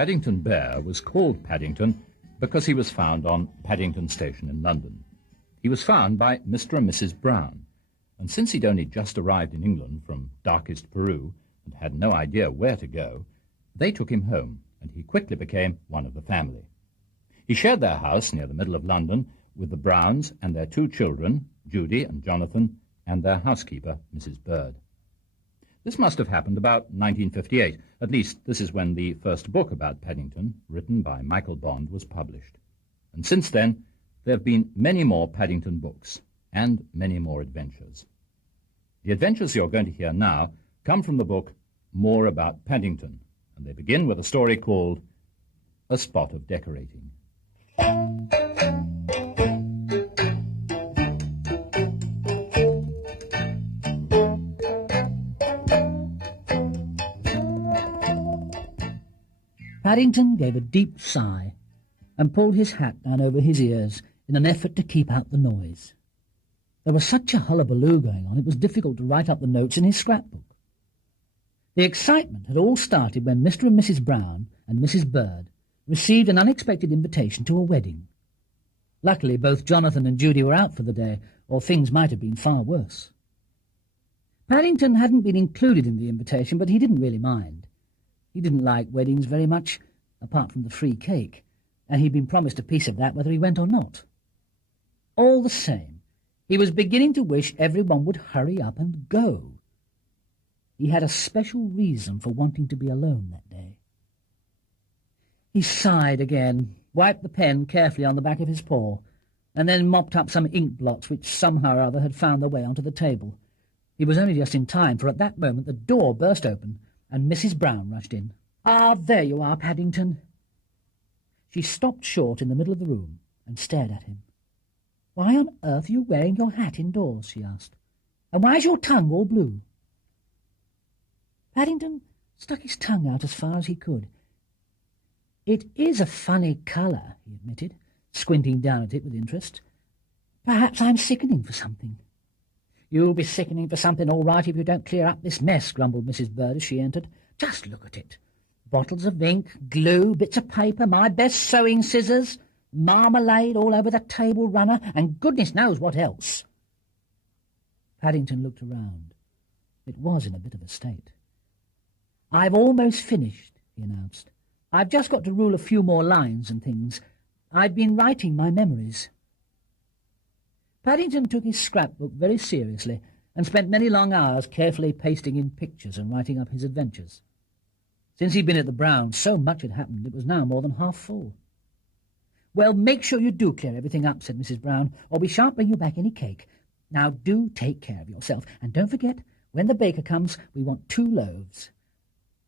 Paddington Bear was called Paddington because he was found on Paddington Station in London. He was found by Mr. and Mrs. Brown, and since he'd only just arrived in England from darkest Peru and had no idea where to go, they took him home, and he quickly became one of the family. He shared their house near the middle of London with the Browns and their two children, Judy and Jonathan, and their housekeeper, Mrs. Bird. This must have happened about 1958. At least, this is when the first book about Paddington, written by Michael Bond, was published. And since then, there have been many more Paddington books, and many more adventures. The adventures you're going to hear now come from the book More About Paddington, and they begin with a story called A Spot of Decorating. Paddington gave a deep sigh and pulled his hat down over his ears in an effort to keep out the noise. There was such a hullabaloo going on, it was difficult to write up the notes in his scrapbook. The excitement had all started when Mr. and Mrs. Brown and Mrs. Bird received an unexpected invitation to a wedding. Luckily, both Jonathan and Judy were out for the day, or things might have been far worse. Paddington hadn't been included in the invitation, but he didn't really mind. He didn't like weddings very much, apart from the free cake, and he'd been promised a piece of that whether he went or not. All the same, he was beginning to wish everyone would hurry up and go. He had a special reason for wanting to be alone that day. He sighed again, wiped the pen carefully on the back of his paw, and then mopped up some ink blots which somehow or other had found their way onto the table. He was only just in time, for at that moment the door burst open, and Mrs. Brown rushed in. "Ah, there you are, Paddington." She stopped short in the middle of the room and stared at him. "Why on earth are you wearing your hat indoors?" she asked. "And why is your tongue all blue?" Paddington stuck his tongue out as far as he could. "It is a funny colour," he admitted, squinting down at it with interest. "Perhaps I'm sickening for something." "You'll be sickening for something all right if you don't clear up this mess," grumbled Mrs. Bird as she entered. "Just look at it. Bottles of ink, glue, bits of paper, my best sewing scissors, marmalade all over the table runner, and goodness knows what else." Paddington looked around. It was in a bit of a state. "I've almost finished," he announced. "I've just got to rule a few more lines and things. I've been writing my memories." Paddington took his scrapbook very seriously and spent many long hours carefully pasting in pictures and writing up his adventures. Since he'd been at the Browns, so much had happened it was now more than half full. "Well, make sure you do clear everything up," said Mrs. Brown, "or we shan't bring you back any cake. Now do take care of yourself, and don't forget, when the baker comes, we want 2 loaves."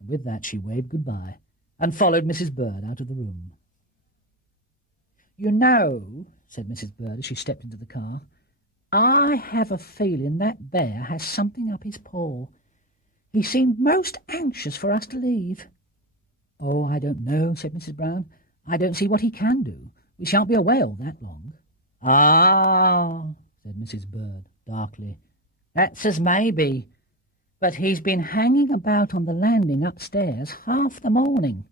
And with that she waved goodbye and followed Mrs. Bird out of the room. "You know," said Mrs. Bird as she stepped into the car, "I have a feeling that bear has something up his paw. He seemed most anxious for us to leave." "Oh, I don't know," said Mrs. Brown. "I don't see what he can do. We shan't be away all that long." "Ah," said Mrs. Bird darkly, "that's as may be. But he's been hanging about on the landing upstairs half the morning.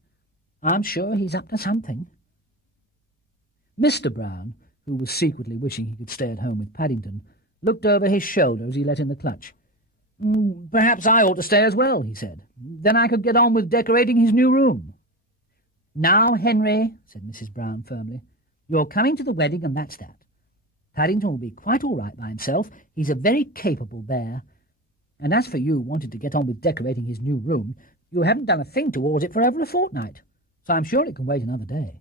I'm sure he's up to something." Mr. Brown, who was secretly wishing he could stay at home with Paddington, looked over his shoulder as he let in the clutch. "Perhaps I ought to stay as well," he said. "Then I could get on with decorating his new room." "Now, Henry," said Mrs. Brown firmly, "you're coming to the wedding, and that's that. Paddington will be quite all right by himself. He's a very capable bear. And as for you wanting to get on with decorating his new room, you haven't done a thing towards it for over a fortnight, so I'm sure it can wait another day."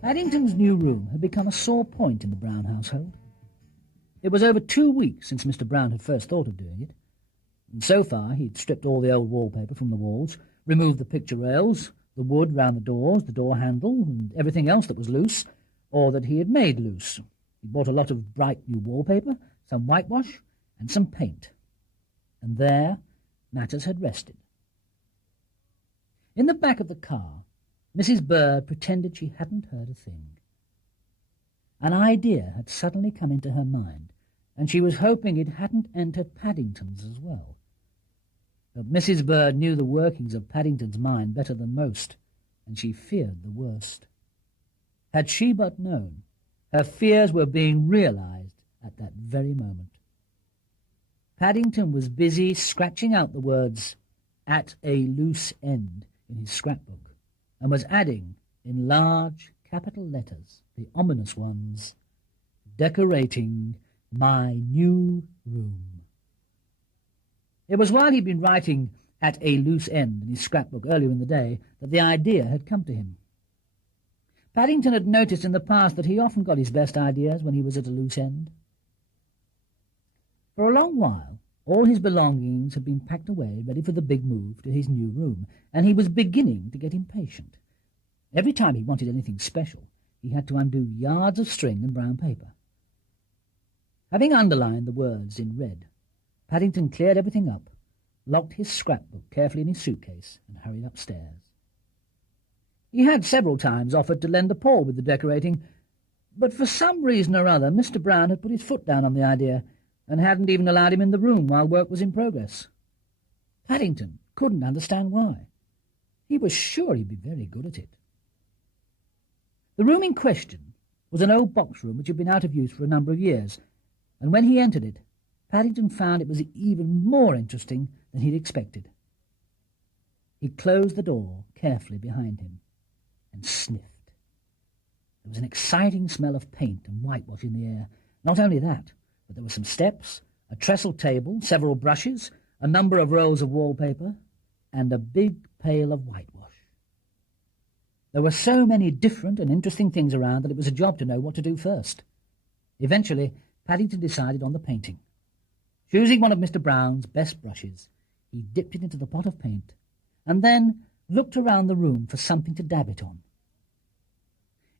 Paddington's new room had become a sore point in the Brown household. It was over 2 weeks since Mr. Brown had first thought of doing it, and so far he'd stripped all the old wallpaper from the walls, removed the picture rails, the wood round the doors, the door handle, and everything else that was loose, or that he had made loose. He bought a lot of bright new wallpaper, some whitewash, and some paint. And there, matters had rested. In the back of the car, Mrs. Bird pretended she hadn't heard a thing. An idea had suddenly come into her mind, and she was hoping it hadn't entered Paddington's as well. But Mrs. Bird knew the workings of Paddington's mind better than most, and she feared the worst. Had she but known, her fears were being realized at that very moment. Paddington was busy scratching out the words, "at a loose end," in his scrapbook, and was adding, in large capital letters, the ominous ones, "decorating my new room." It was while he'd been writing "at a loose end" in his scrapbook earlier in the day that the idea had come to him. Paddington had noticed in the past that he often got his best ideas when he was at a loose end. For a long while, all his belongings had been packed away, ready for the big move to his new room, and he was beginning to get impatient. Every time he wanted anything special, he had to undo yards of string and brown paper. Having underlined the words in red, Paddington cleared everything up, locked his scrapbook carefully in his suitcase, and hurried upstairs. He had several times offered to lend a paw with the decorating, but for some reason or other Mr. Brown had put his foot down on the idea, and hadn't even allowed him in the room while work was in progress. Paddington couldn't understand why. He was sure he'd be very good at it. The room in question was an old box room which had been out of use for a number of years, and when he entered it, Paddington found it was even more interesting than he'd expected. He closed the door carefully behind him and sniffed. There was an exciting smell of paint and whitewash in the air. Not only that, but there were some steps, a trestle table, several brushes, a number of rolls of wallpaper, and a big pail of whitewash. There were so many different and interesting things around that it was a job to know what to do first. Eventually, Paddington decided on the painting. Choosing one of Mr. Brown's best brushes, he dipped it into the pot of paint, and then looked around the room for something to dab it on.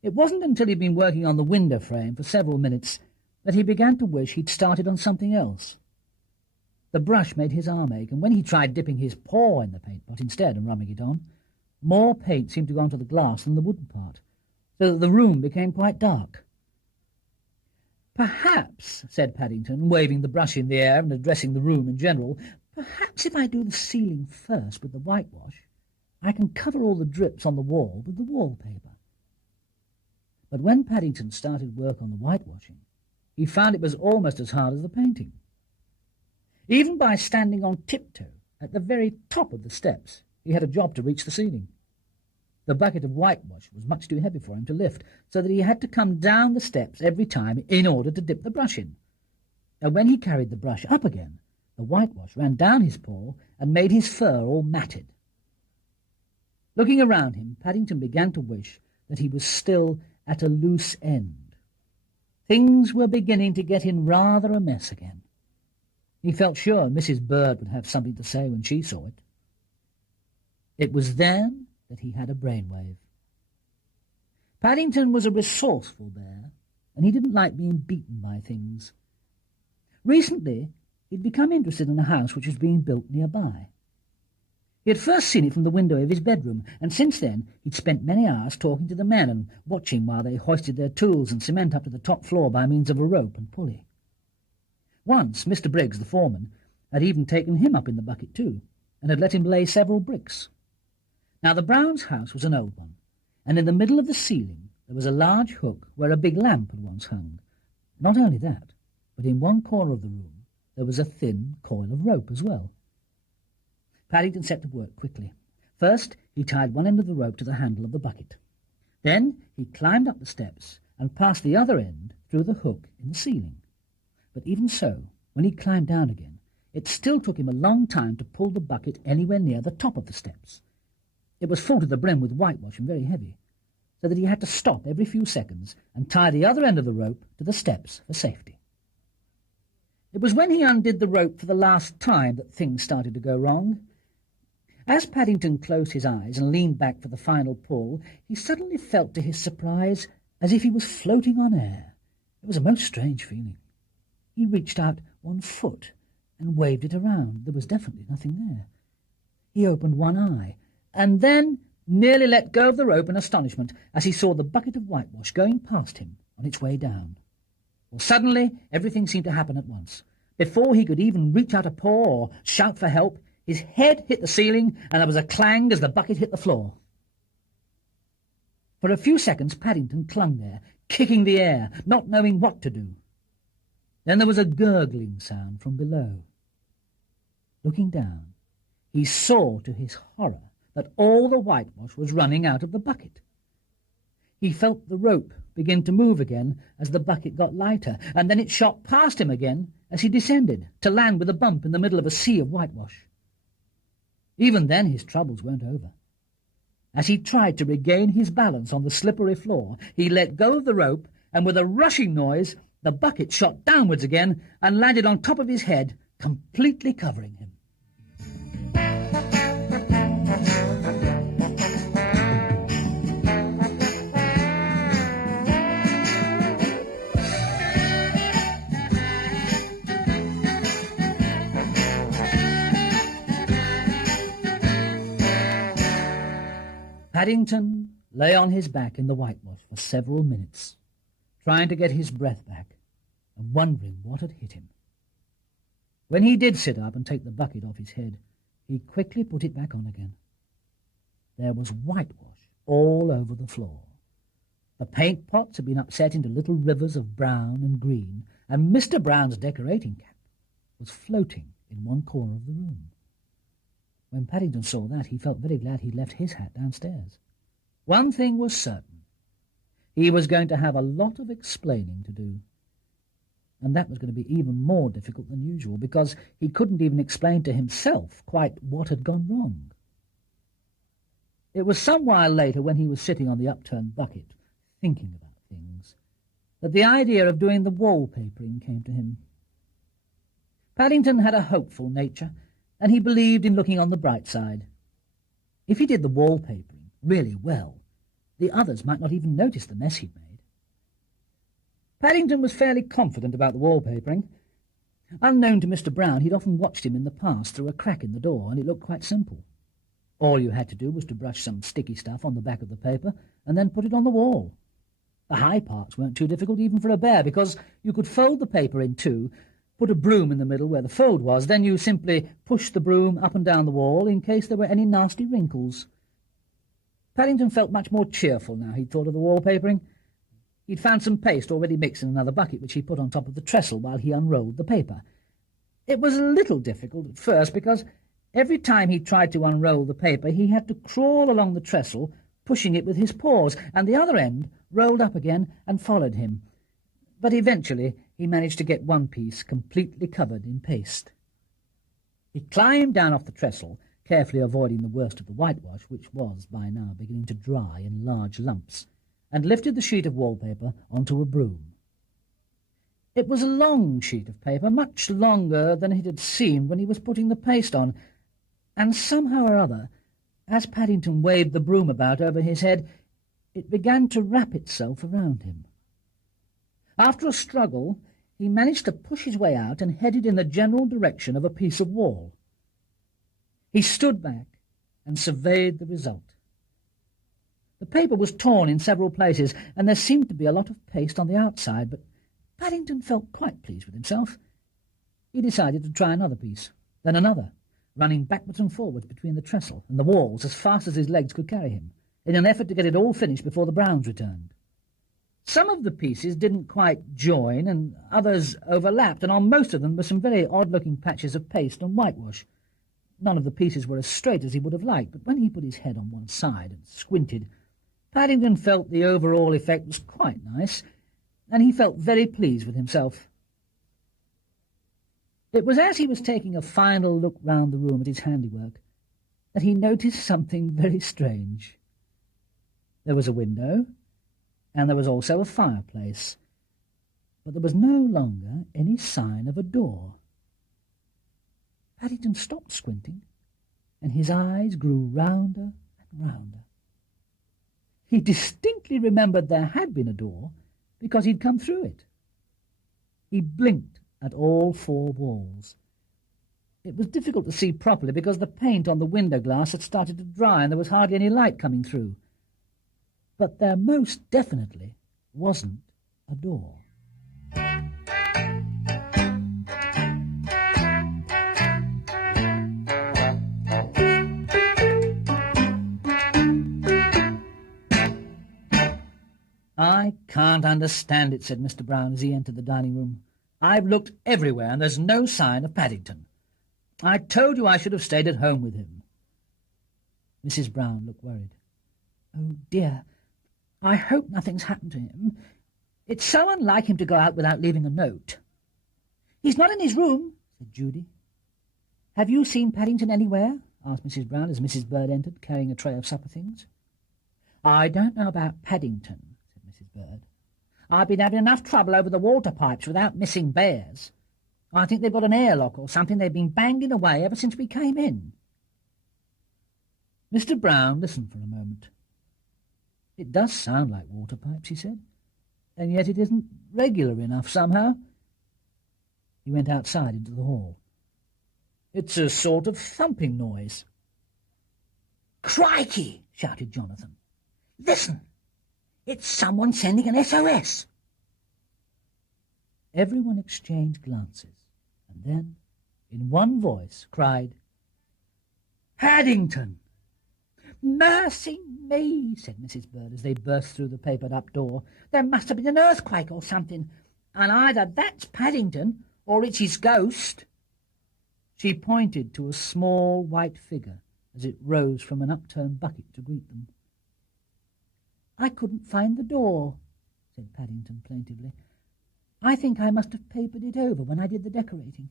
It wasn't until he'd been working on the window frame for several minutes that he began to wish he'd started on something else. The brush made his arm ache, and when he tried dipping his paw in the paint pot instead and rubbing it on, more paint seemed to go onto the glass than the wooden part, so that the room became quite dark. "Perhaps," said Paddington, waving the brush in the air and addressing the room in general, "perhaps if I do the ceiling first with the whitewash, I can cover all the drips on the wall with the wallpaper." But when Paddington started work on the whitewashing, he found it was almost as hard as the painting. Even by standing on tiptoe at the very top of the steps, he had a job to reach the ceiling. The bucket of whitewash was much too heavy for him to lift, so that he had to come down the steps every time in order to dip the brush in. And when he carried the brush up again, the whitewash ran down his paw and made his fur all matted. Looking around him, Paddington began to wish that he was still at a loose end. Things were beginning to get in rather a mess again. He felt sure Mrs. Bird would have something to say when she saw it. It was then that he had a brainwave. Paddington was a resourceful bear, and he didn't like being beaten by things. Recently, he'd become interested in a house which was being built nearby. He had first seen it from the window of his bedroom, and since then he'd spent many hours talking to the men and watching while they hoisted their tools and cement up to the top floor by means of a rope and pulley. Once Mr. Briggs, the foreman, had even taken him up in the bucket too, and had let him lay several bricks. Now the Browns' house was an old one, and in the middle of the ceiling there was a large hook where a big lamp had once hung. Not only that, but in one corner of the room there was a thin coil of rope as well. Paddington set to work quickly. First, he tied one end of the rope to the handle of the bucket. Then he climbed up the steps and passed the other end through the hook in the ceiling. But even so, when he climbed down again, it still took him a long time to pull the bucket anywhere near the top of the steps. It was full to the brim with whitewash and very heavy, so that he had to stop every few seconds and tie the other end of the rope to the steps for safety. It was when he undid the rope for the last time that things started to go wrong. As Paddington closed his eyes and leaned back for the final pull, he suddenly felt to his surprise as if he was floating on air. It was a most strange feeling. He reached out one foot and waved it around. There was definitely nothing there. He opened one eye, and then nearly let go of the rope in astonishment as he saw the bucket of whitewash going past him on its way down. Well, suddenly everything seemed to happen at once. Before he could even reach out a paw or shout for help, his head hit the ceiling, and there was a clang as the bucket hit the floor. For a few seconds Paddington clung there, kicking the air, not knowing what to do. Then there was a gurgling sound from below. Looking down, he saw to his horror that all the whitewash was running out of the bucket. He felt the rope begin to move again as the bucket got lighter, and then it shot past him again as he descended, to land with a bump in the middle of a sea of whitewash. Even then his troubles weren't over. As he tried to regain his balance on the slippery floor, he let go of the rope, and with a rushing noise, the bucket shot downwards again and landed on top of his head, completely covering him. Paddington lay on his back in the whitewash for several minutes, trying to get his breath back and wondering what had hit him. When he did sit up and take the bucket off his head, he quickly put it back on again. There was whitewash all over the floor. The paint pots had been upset into little rivers of brown and green, and Mr. Brown's decorating cap was floating in one corner of the room. When Paddington saw that, he felt very glad he'd left his hat downstairs. One thing was certain. He was going to have a lot of explaining to do. And that was going to be even more difficult than usual, because he couldn't even explain to himself quite what had gone wrong. It was some while later, when he was sitting on the upturned bucket, thinking about things, that the idea of doing the wallpapering came to him. Paddington had a hopeful nature, and he believed in looking on the bright side. If he did the wallpapering really well, the others might not even notice the mess he'd made. Paddington was fairly confident about the wallpapering. Unknown to Mr. Brown, he'd often watched him in the past through a crack in the door, and it looked quite simple. All you had to do was to brush some sticky stuff on the back of the paper and then put it on the wall. The high parts weren't too difficult even for a bear, because you could fold the paper in two, put a broom in the middle where the fold was, then you simply pushed the broom up and down the wall in case there were any nasty wrinkles. Paddington felt much more cheerful now he'd thought of the wallpapering. He'd found some paste already mixed in another bucket, which he put on top of the trestle while he unrolled the paper. It was a little difficult at first, because every time he tried to unroll the paper he had to crawl along the trestle, pushing it with his paws, and the other end rolled up again and followed him. But eventually he managed to get one piece completely covered in paste. He climbed down off the trestle, carefully avoiding the worst of the whitewash, which was by now beginning to dry in large lumps, and lifted the sheet of wallpaper onto a broom. It was a long sheet of paper, much longer than it had seemed when he was putting the paste on, and somehow or other, as Paddington waved the broom about over his head, it began to wrap itself around him. After a struggle, he managed to push his way out and headed in the general direction of a piece of wall. He stood back and surveyed the result. The paper was torn in several places, and there seemed to be a lot of paste on the outside, but Paddington felt quite pleased with himself. He decided to try another piece, then another, running backwards and forwards between the trestle and the walls as fast as his legs could carry him, in an effort to get it all finished before the Browns returned. Some of the pieces didn't quite join, and others overlapped, and on most of them were some very odd-looking patches of paste and whitewash. None of the pieces were as straight as he would have liked, but when he put his head on one side and squinted, Paddington felt the overall effect was quite nice, and he felt very pleased with himself. It was as he was taking a final look round the room at his handiwork that he noticed something very strange. There was a window, and there was also a fireplace, but there was no longer any sign of a door. Paddington stopped squinting, and his eyes grew rounder and rounder. He distinctly remembered there had been a door, because he'd come through it. He blinked at all four walls, It was difficult to see properly because the paint on the window glass had started to dry and there was hardly any light coming through. But there most definitely wasn't a door. "I can't understand it," said Mr. Brown as he entered the dining room. "I've looked everywhere and there's no sign of Paddington. I told you I should have stayed at home with him." Mrs. Brown looked worried. "Oh, dear, I hope nothing's happened to him. It's so unlike him to go out without leaving a note." "He's not in his room," said Judy. "Have you seen Paddington anywhere?" asked Mrs. Brown as Mrs. Bird entered, carrying a tray of supper things. "I don't know about Paddington," said Mrs. Bird. "I've been having enough trouble over the water pipes without missing bears. I think they've got an airlock or something they've been banging away ever since we came in." Mr. Brown listened for a moment. "It does sound like water pipes," he said, "and yet it isn't regular enough somehow." He went outside into the hall. "It's a sort of thumping noise." "Crikey!" shouted Jonathan. "Listen! It's someone sending an SOS." Everyone exchanged glances, and then, in one voice, cried, "Paddington!" "Mercy me," said Mrs. Bird as they burst through the papered-up door. "There must have been an earthquake or something, and either that's Paddington or it's his ghost." She pointed to a small white figure as it rose from an upturned bucket to greet them. "I couldn't find the door," said Paddington plaintively. "I think I must have papered it over when I did the decorating.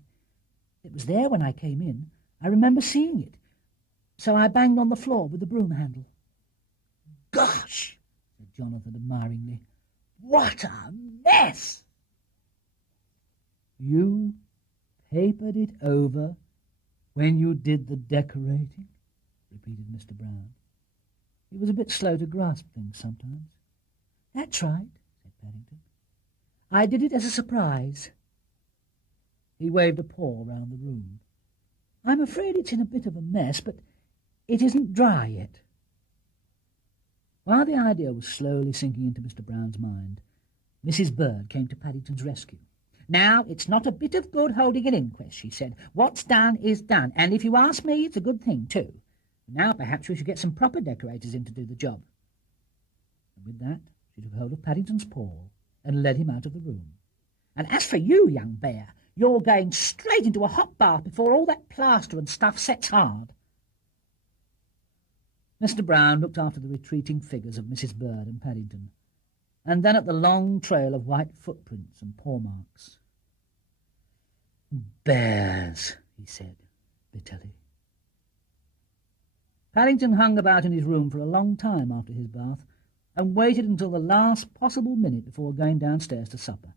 It was there when I came in. I remember seeing it. So I banged on the floor with the broom handle." "Gosh!" said Jonathan admiringly. "What a mess!" "You papered it over when you did the decorating?" repeated Mr. Brown. He was a bit slow to grasp things sometimes. "That's right," said Paddington. "I did it as a surprise." He waved a paw round the room. "I'm afraid it's in a bit of a mess, but it isn't dry yet." While the idea was slowly sinking into Mr. Brown's mind, Mrs. Bird came to Paddington's rescue. "Now, it's not a bit of good holding an inquest," she said. "What's done is done, and if you ask me, it's a good thing, too. Now perhaps we should get some proper decorators in to do the job." And with that, she took hold of Paddington's paw and led him out of the room. "And as for you, young bear, you're going straight into a hot bath before all that plaster and stuff sets hard." Mr. Brown looked after the retreating figures of Mrs. Bird and Paddington, and then at the long trail of white footprints and paw marks. "Bears," he said bitterly. Paddington hung about in his room for a long time after his bath, and waited until the last possible minute before going downstairs to supper.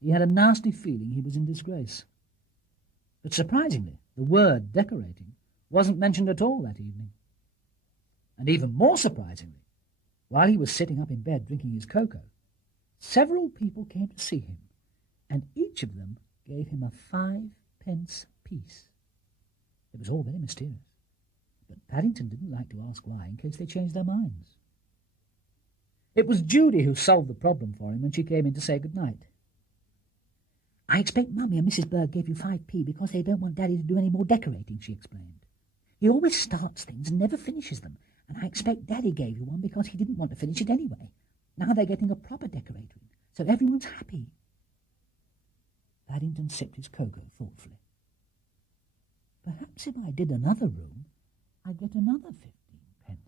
He had a nasty feeling he was in disgrace. But surprisingly, the word decorating wasn't mentioned at all that evening. And even more surprisingly, while he was sitting up in bed drinking his cocoa, several people came to see him, and each of them gave him a 5-pence piece. It was all very mysterious, but Paddington didn't like to ask why in case they changed their minds. It was Judy who solved the problem for him when she came in to say good night. "I expect Mummy and Mrs. Bird gave you 5p because they don't want Daddy to do any more decorating," she explained. "He always starts things and never finishes them, and I expect Daddy gave you one because he didn't want to finish it anyway. Now they're getting a proper decorator in, so everyone's happy." Paddington sipped his cocoa thoughtfully. "Perhaps if I did another room, I'd get another 15p, he said.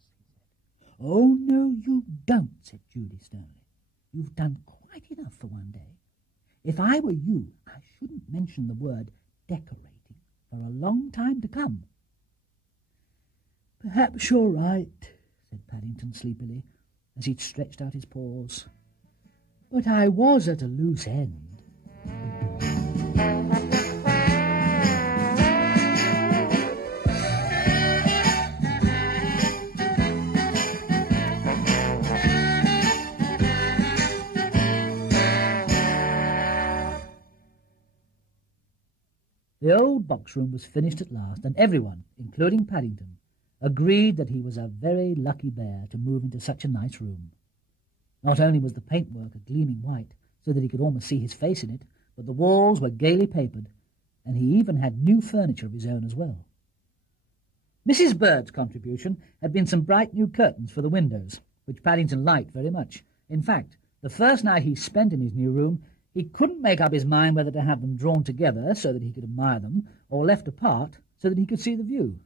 "Oh, no, you don't," said Judy sternly. "You've done quite enough for one day. If I were you, I shouldn't mention the word decorating for a long time to come." "Perhaps you're right," said Paddington sleepily, as he stretched out his paws. "But I was at a loose end." The old box-room was finished at last, and everyone, including Paddington, agreed that he was a very lucky bear to move into such a nice room. Not only was the paintwork a gleaming white, so that he could almost see his face in it, but the walls were gaily papered, and he even had new furniture of his own as well. Mrs. Bird's contribution had been some bright new curtains for the windows, which Paddington liked very much. In fact, the first night he spent in his new room, he couldn't make up his mind whether to have them drawn together so that he could admire them, or left apart so that he could see the view.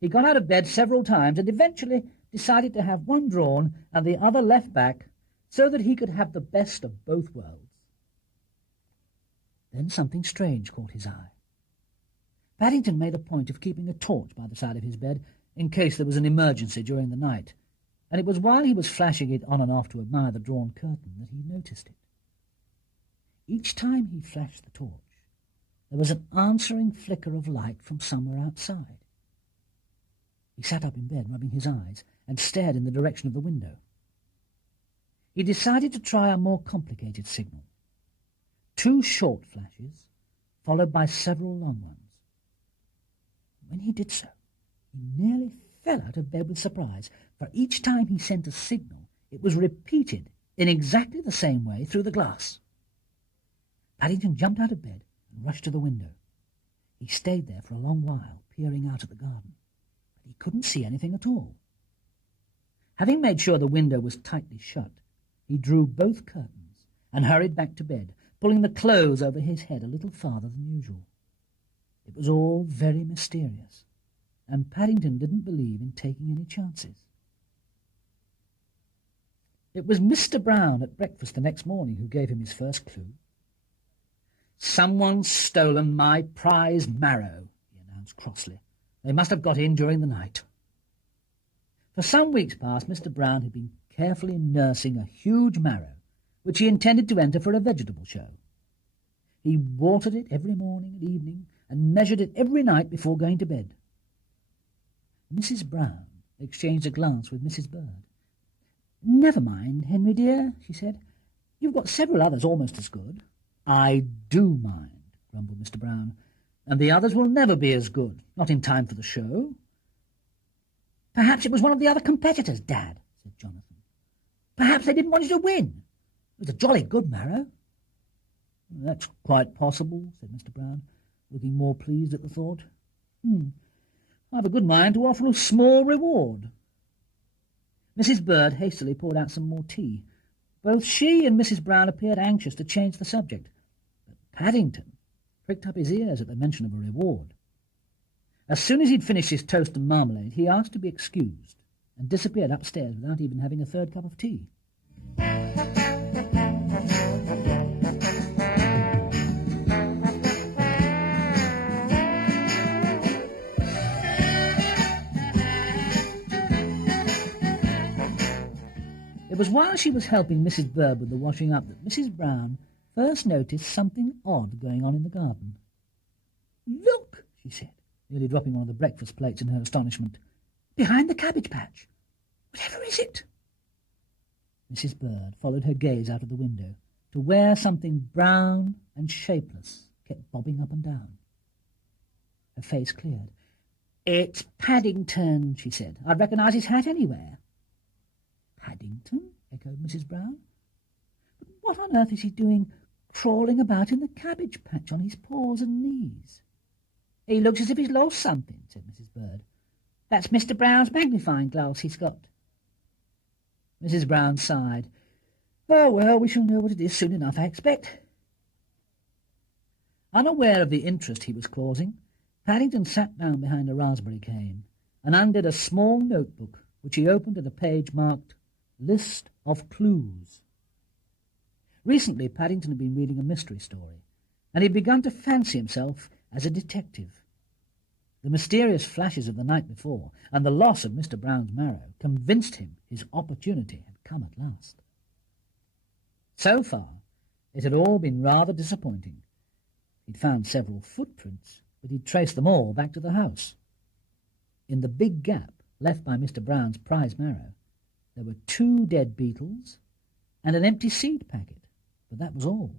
He got out of bed several times and eventually decided to have one drawn and the other left back so that he could have the best of both worlds. Then something strange caught his eye. Paddington made a point of keeping a torch by the side of his bed in case there was an emergency during the night, and it was while he was flashing it on and off to admire the drawn curtain that he noticed it. Each time he flashed the torch, there was an answering flicker of light from somewhere outside. He sat up in bed, rubbing his eyes, and stared in the direction of the window. He decided to try a more complicated signal. 2 short flashes, followed by several long ones. When he did so, he nearly fell out of bed with surprise, for each time he sent a signal, it was repeated in exactly the same way through the glass. Paddington jumped out of bed and rushed to the window. He stayed there for a long while, peering out at the garden, but he couldn't see anything at all. Having made sure the window was tightly shut, he drew both curtains and hurried back to bed, pulling the clothes over his head a little farther than usual. It was all very mysterious, and Paddington didn't believe in taking any chances. It was Mr. Brown at breakfast the next morning who gave him his first clue. "Someone's stolen my prize marrow," he announced crossly. "They must have got in during the night." For some weeks past, Mr. Brown had been carefully nursing a huge marrow, which he intended to enter for a vegetable show. He watered it every morning and evening, and measured it every night before going to bed. Mrs. Brown exchanged a glance with Mrs. Bird. "Never mind, Henry dear," she said. "You've got several others almost as good." "I do mind," grumbled Mr. Brown, "and the others will never be as good, not in time for the show." "Perhaps it was one of the other competitors, Dad," said Jonathan. "Perhaps they didn't want you to win. It was a jolly good marrow." "That's quite possible," said Mr. Brown, looking more pleased at the thought. "I've a good mind to offer a small reward." Mrs. Bird hastily poured out some more tea. Both she and Mrs. Brown appeared anxious to change the subject, but Paddington pricked up his ears at the mention of a reward. As soon as he'd finished his toast and marmalade, he asked to be excused, and disappeared upstairs without even having a third cup of tea. It was while she was helping Mrs. Bird with the washing up that Mrs. Brown first noticed something odd going on in the garden. "Look," she said, nearly dropping one of the breakfast plates in her astonishment. "Behind the cabbage patch. Whatever is it?" Mrs. Bird followed her gaze out of the window to where something brown and shapeless kept bobbing up and down. Her face cleared. "It's Paddington," she said. "I'd recognise his hat anywhere." "Paddington?" echoed Mrs. Brown. "But what on earth is he doing crawling about in the cabbage patch on his paws and knees?" "He looks as if he's lost something," said Mrs. Bird. "That's Mr. Brown's magnifying glass he's got." Mrs. Brown sighed. "Oh, well, we shall know what it is soon enough, I expect." Unaware of the interest he was causing, Paddington sat down behind a raspberry cane and undid a small notebook, which he opened at a page marked List of Clues. Recently, Paddington had been reading a mystery story, and he had begun to fancy himself as a detective. The mysterious flashes of the night before and the loss of Mr. Brown's marrow convinced him his opportunity had come at last. So far, it had all been rather disappointing. He'd found several footprints, but he'd traced them all back to the house. In the big gap left by Mr. Brown's prize marrow, there were 2 dead beetles and an empty seed packet, but that was all.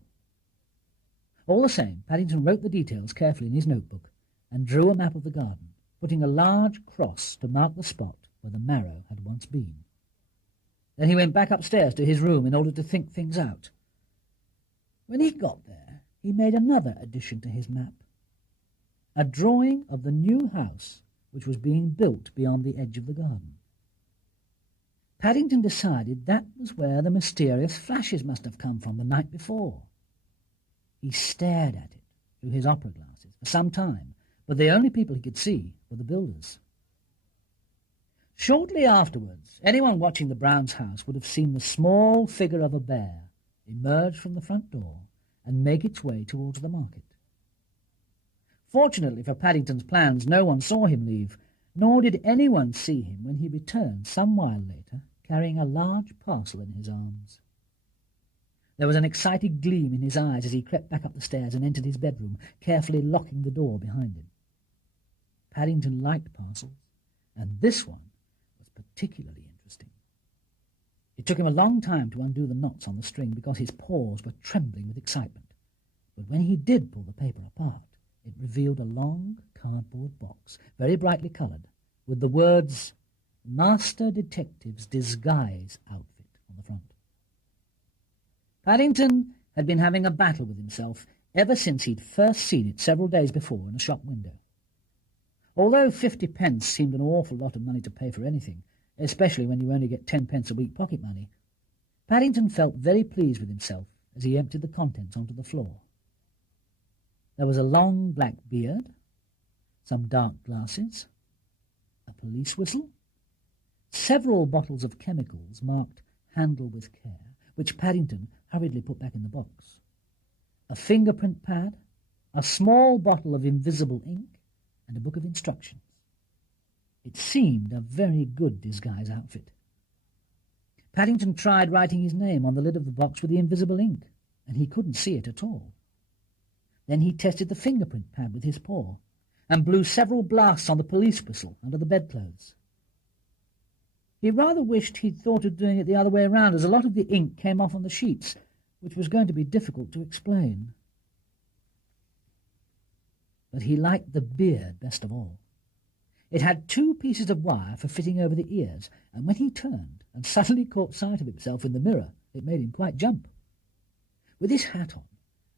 All the same, Paddington wrote the details carefully in his notebook and drew a map of the garden, putting a large cross to mark the spot where the marrow had once been. Then he went back upstairs to his room in order to think things out. When he got there, he made another addition to his map, a drawing of the new house which was being built beyond the edge of the garden. Paddington decided that was where the mysterious flashes must have come from the night before. He stared at it through his opera glasses for some time, but the only people he could see were the builders. Shortly afterwards, anyone watching the Browns' house would have seen the small figure of a bear emerge from the front door and make its way towards the market. Fortunately for Paddington's plans, no one saw him leave, nor did anyone see him when he returned some while later, carrying a large parcel in his arms. There was an excited gleam in his eyes as he crept back up the stairs and entered his bedroom, carefully locking the door behind him. Paddington liked parcels, and this one was particularly interesting. It took him a long time to undo the knots on the string because his paws were trembling with excitement, but when he did pull the paper apart, it revealed a long cardboard box, very brightly coloured, with the words, "Master Detective's Disguise Outfit" on the front. Paddington had been having a battle with himself ever since he'd first seen it several days before in a shop window. Although 50 pence seemed an awful lot of money to pay for anything, especially when you only get 10 pence a week pocket money, Paddington felt very pleased with himself as he emptied the contents onto the floor. There was a long black beard, some dark glasses, a police whistle, several bottles of chemicals marked "Handle with Care," which Paddington hurriedly put back in the box, a fingerprint pad, a small bottle of invisible ink, and a book of instructions. It seemed a very good disguise outfit. Paddington tried writing his name on the lid of the box with the invisible ink, and he couldn't see it at all. Then he tested the fingerprint pad with his paw, and blew several blasts on the police whistle under the bedclothes. He rather wished he'd thought of doing it the other way around, as a lot of the ink came off on the sheets, which was going to be difficult to explain. But he liked the beard best of all. It had 2 pieces of wire for fitting over the ears, and when he turned and suddenly caught sight of himself in the mirror, it made him quite jump. With his hat on,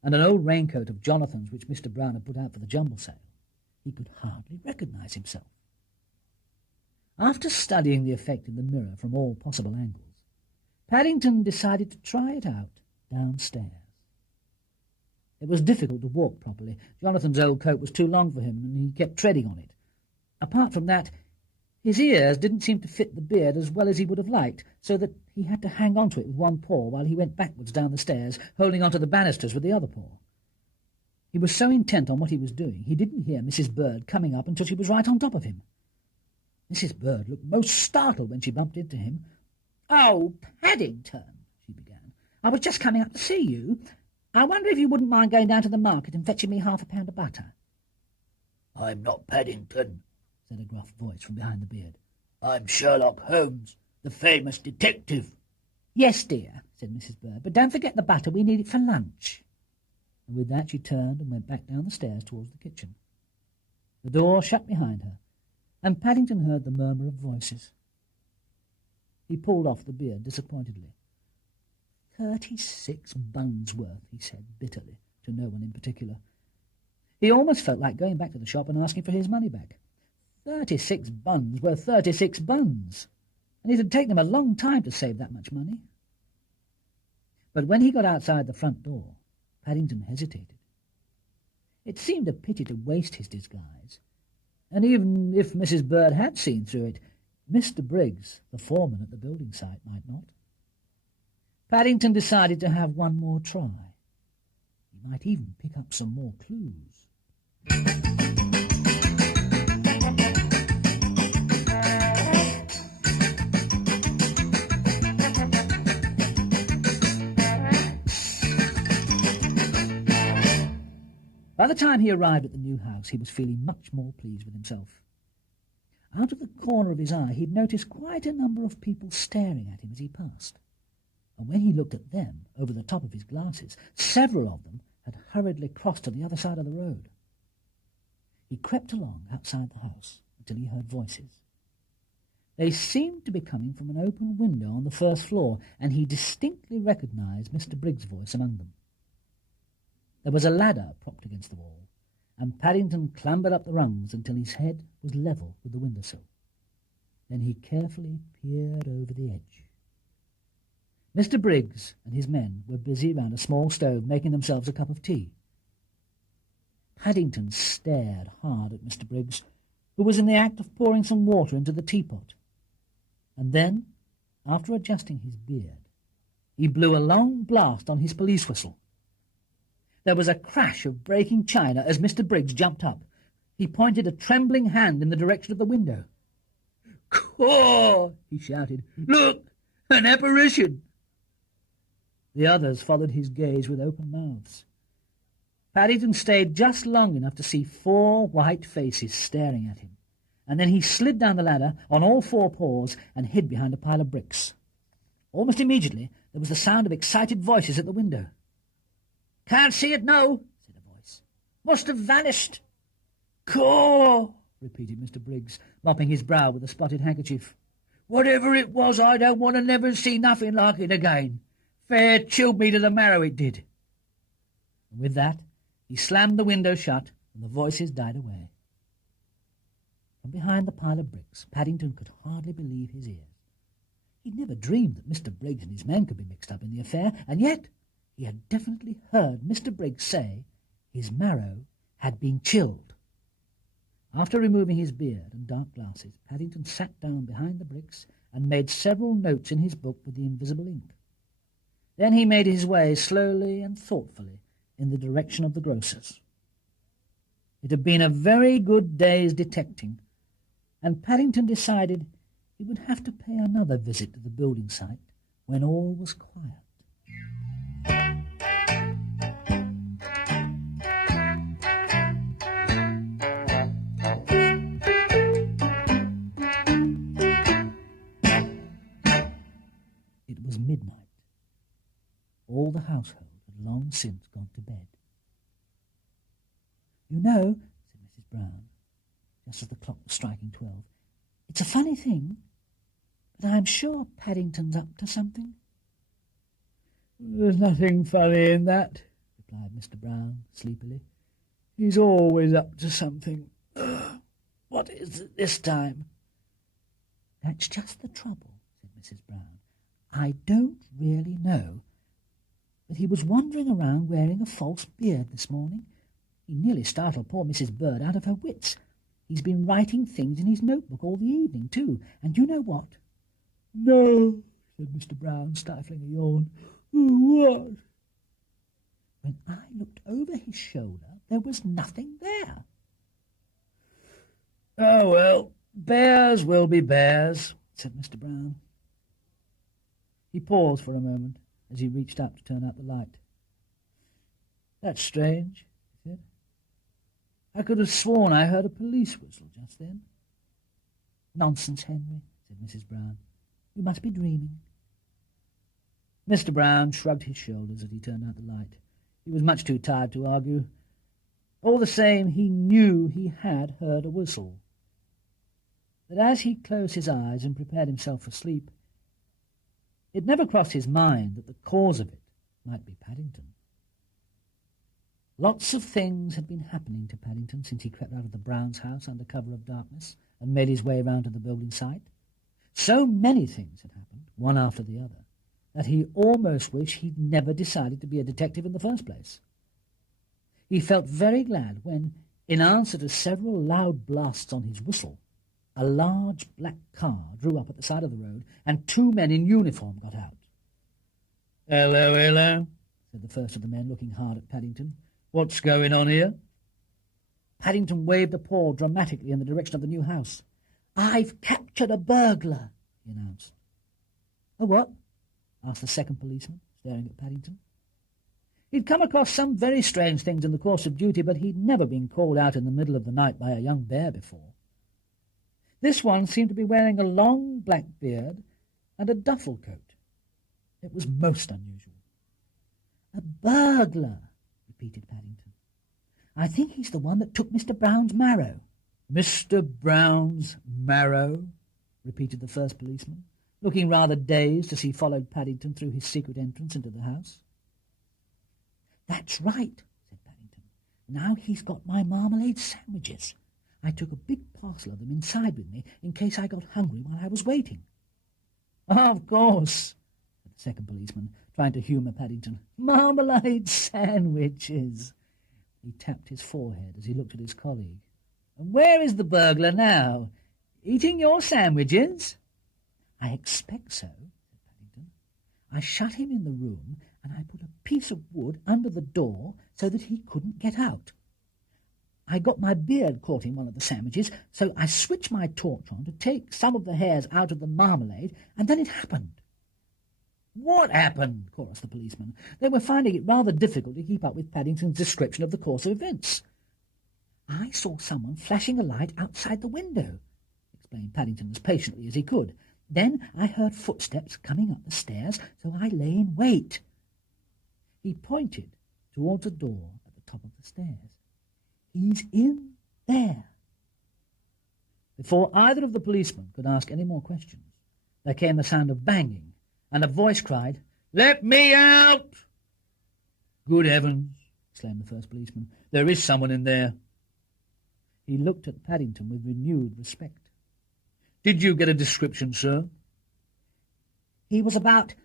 and an old raincoat of Jonathan's which Mr. Brown had put out for the jumble sale, he could hardly recognize himself. After studying the effect in the mirror from all possible angles, Paddington decided to try it out downstairs. It was difficult to walk properly. Jonathan's old coat was too long for him, and he kept treading on it. Apart from that, his ears didn't seem to fit the beard as well as he would have liked, so that he had to hang on to it with one paw while he went backwards down the stairs, holding onto the banisters with the other paw. He was so intent on what he was doing, he didn't hear Mrs. Bird coming up until she was right on top of him. Mrs. Bird looked most startled when she bumped into him. "Oh, Paddington," she began, "I was just coming up to see you. I wonder if you wouldn't mind going down to the market and fetching me half a pound of butter." "I'm not Paddington," said a gruff voice from behind the beard. "I'm Sherlock Holmes, the famous detective." "Yes, dear," said Mrs. Bird, "but don't forget the butter. We need it for lunch." And with that she turned and went back down the stairs towards the kitchen. The door shut behind her, and Paddington heard the murmur of voices. He pulled off the beard disappointedly. 36 buns worth, he said bitterly, to no one in particular. He almost felt like going back to the shop and asking for his money back. 36 buns were 36 buns, and it had taken him a long time to save that much money. But when he got outside the front door, Paddington hesitated. It seemed a pity to waste his disguise, and even if Mrs. Bird had seen through it, Mr. Briggs, the foreman at the building site, might not. Paddington decided to have one more try. He might even pick up some more clues. By the time he arrived at the new house, he was feeling much more pleased with himself. Out of the corner of his eye, he'd noticed quite a number of people staring at him as he passed. And when he looked at them over the top of his glasses, several of them had hurriedly crossed to the other side of the road. He crept along outside the house until he heard voices. They seemed to be coming from an open window on the first floor, and he distinctly recognized Mr. Briggs' voice among them. There was a ladder propped against the wall, and Paddington clambered up the rungs until his head was level with the windowsill. Then he carefully peered over the edge. Mr. Briggs and his men were busy round a small stove making themselves a cup of tea. Paddington stared hard at Mr. Briggs, who was in the act of pouring some water into the teapot. And then, after adjusting his beard, he blew a long blast on his police whistle. There was a crash of breaking china as Mr. Briggs jumped up. He pointed a trembling hand in the direction of the window. "Caw!" he shouted. "Look! An apparition!" The others followed his gaze with open mouths. Paddington stayed just long enough to see 4 white faces staring at him, and then he slid down the ladder on all 4 paws and hid behind a pile of bricks. Almost immediately there was the sound of excited voices at the window. "Can't see it now," said a voice. "Must have vanished." "Caw!" repeated Mr. Briggs, mopping his brow with a spotted handkerchief. "Whatever it was, I don't want to never see nothing like it again. Fair chilled me to the marrow, it did." And with that he slammed the window shut, and the voices died away. From behind the pile of bricks, Paddington could hardly believe his ears. He'd never dreamed that Mr. Briggs and his men could be mixed up in the affair, and yet he had definitely heard Mr. Briggs say his marrow had been chilled. After removing his beard and dark glasses, Paddington sat down behind the bricks and made several notes in his book with the invisible ink. Then he made his way slowly and thoughtfully in the direction of the grocer's. It had been a very good day's detecting, and Paddington decided he would have to pay another visit to the building site when all was quiet. It was midnight. All the household had long since gone to bed. "You know," said Mrs. Brown, just as the clock was striking 12, "it's a funny thing, but I'm sure Paddington's up to something." "There's nothing funny in that," replied Mr. Brown sleepily. "He's always up to something. What is it this time?" "That's just the trouble," said Mrs. Brown. "I don't really know, but he was wandering around wearing a false beard this morning. He nearly startled poor Mrs. Bird out of her wits. He's been writing things in his notebook all the evening, too, and you know what?" "No," said Mr. Brown, stifling a yawn. "What?" "When I looked over his shoulder, there was nothing there." "Oh, well, bears will be bears," said Mr. Brown. He paused for a moment as he reached up to turn out the light. "That's strange," he said. "I could have sworn I heard a police whistle just then." "Nonsense, Henry," said Mrs. Brown. "You must be dreaming." Mr. Brown shrugged his shoulders as he turned out the light. He was much too tired to argue. All the same, he knew he had heard a whistle. But as he closed his eyes and prepared himself for sleep, it never crossed his mind that the cause of it might be Paddington. Lots of things had been happening to Paddington since he crept out of the Browns' house under cover of darkness and made his way round to the building site. So many things had happened, one after the other, that he almost wished he'd never decided to be a detective in the first place. He felt very glad when, in answer to several loud blasts on his whistle, a large black car drew up at the side of the road, and 2 men in uniform got out. "Hello, hello," said the first of the men, looking hard at Paddington. "What's going on here?" Paddington waved a paw dramatically in the direction of the new house. "I've captured a burglar," he announced. "A what?" asked the second policeman, staring at Paddington. He'd come across some very strange things in the course of duty, but he'd never been called out in the middle of the night by a young bear before. This one seemed to be wearing a long black beard and a duffel coat. It was most unusual. "A burglar," repeated Paddington. "I think he's the one that took Mr. Brown's marrow." "Mr. Brown's marrow?" repeated the first policeman, looking rather dazed as he followed Paddington through his secret entrance into the house. "That's right," said Paddington. "Now he's got my marmalade sandwiches. I took a big parcel of them inside with me in case I got hungry while I was waiting." "Of course," said the second policeman, trying to humour Paddington. "Marmalade sandwiches." He tapped his forehead as he looked at his colleague. "And where is the burglar now? Eating your sandwiches?" "I expect so," said Paddington. "I shut him in the room, and I put a piece of wood under the door so that he couldn't get out. I got my beard caught in one of the sandwiches, so I switched my torch on to take some of the hairs out of the marmalade, and then it happened." "What happened?" chorused the policeman. They were finding it rather difficult to keep up with Paddington's description of the course of events. "I saw someone flashing a light outside the window," explained Paddington as patiently as he could. "Then I heard footsteps coming up the stairs, so I lay in wait." He pointed towards a door at the top of the stairs. "He's in there." Before either of the policemen could ask any more questions, there came the sound of banging, and a voice cried, "Let me out!" "Good heavens!" exclaimed the first policeman. "There is someone in there." He looked at Paddington with renewed respect. "Did you get a description, sir?" "He was about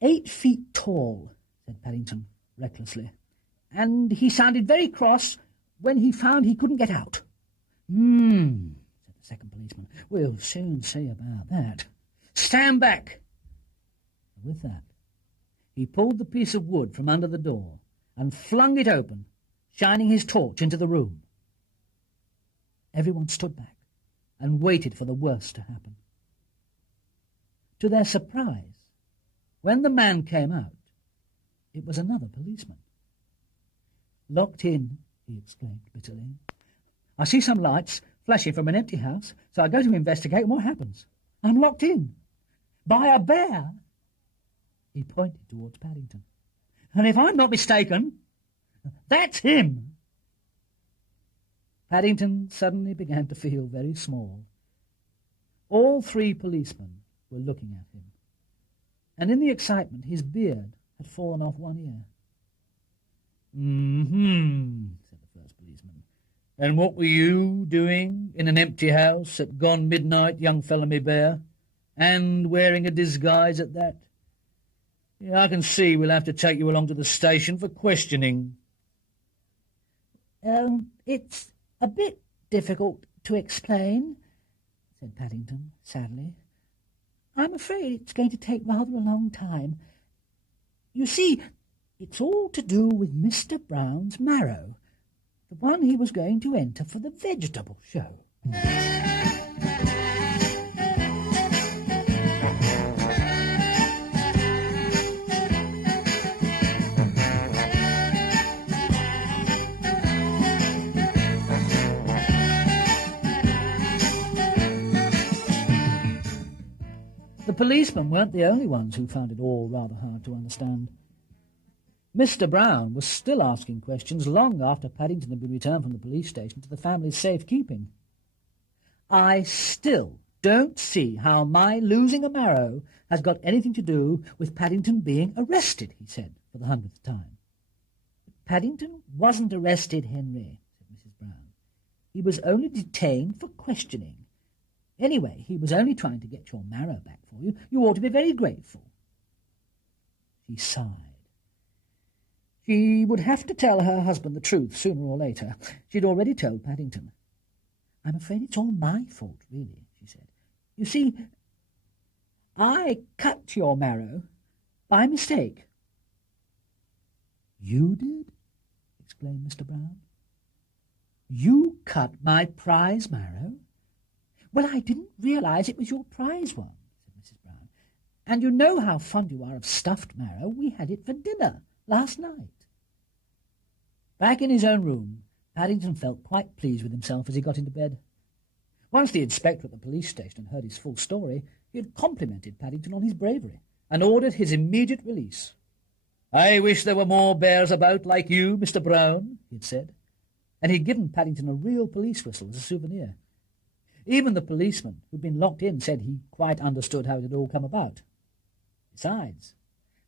8 feet tall," said Paddington recklessly, "and he sounded very cross when he found he couldn't get out." Said the second policeman. "We'll soon see about that. Stand back." And with that, he pulled the piece of wood from under the door and flung it open, shining his torch into the room. Everyone stood back and waited for the worst to happen. To their surprise, when the man came out, it was another policeman. "Locked in," he exclaimed bitterly. "I see some lights flashing from an empty house, so I go to investigate, and what happens? I'm locked in by a bear." He pointed towards Paddington. "And if I'm not mistaken, that's him." Paddington suddenly began to feel very small. All 3 policemen were looking at him, and in the excitement his beard had fallen off one ear. Said the first policeman. "And what were you doing in an empty house at gone midnight, young fellow me bear, and wearing a disguise at that? Yeah, I can see we'll have to take you along to the station for questioning." "It's a bit difficult to explain," said Paddington sadly. "I'm afraid it's going to take rather a long time. You see, it's all to do with Mr. Brown's marrow, the one he was going to enter for the vegetable show." The policemen weren't the only ones who found it all rather hard to understand. Mr. Brown was still asking questions long after Paddington had been returned from the police station to the family's safekeeping. "I still don't see how my losing a marrow has got anything to do with Paddington being arrested," he said for the 100th time. "Paddington wasn't arrested, Henry," said Mrs. Brown. "He was only detained for questioning. Anyway, he was only trying to get your marrow back for you. You ought to be very grateful." She sighed. She would have to tell her husband the truth sooner or later. She'd already told Paddington. "I'm afraid it's all my fault, really," she said. "You see, I cut your marrow by mistake." "You did?" exclaimed Mr. Brown. "You cut my prize marrow?" "Well, I didn't realize it was your prize one," said Mrs. Brown. "And you know how fond you are of stuffed marrow. We had it for dinner last night." Back in his own room, Paddington felt quite pleased with himself as he got into bed. Once the inspector at the police station had heard his full story, he had complimented Paddington on his bravery and ordered his immediate release. "I wish there were more bears about like you, Mr. Brown," he'd said, and he'd given Paddington a real police whistle as a souvenir. Even the policeman who'd been locked in said he quite understood how it had all come about. Besides,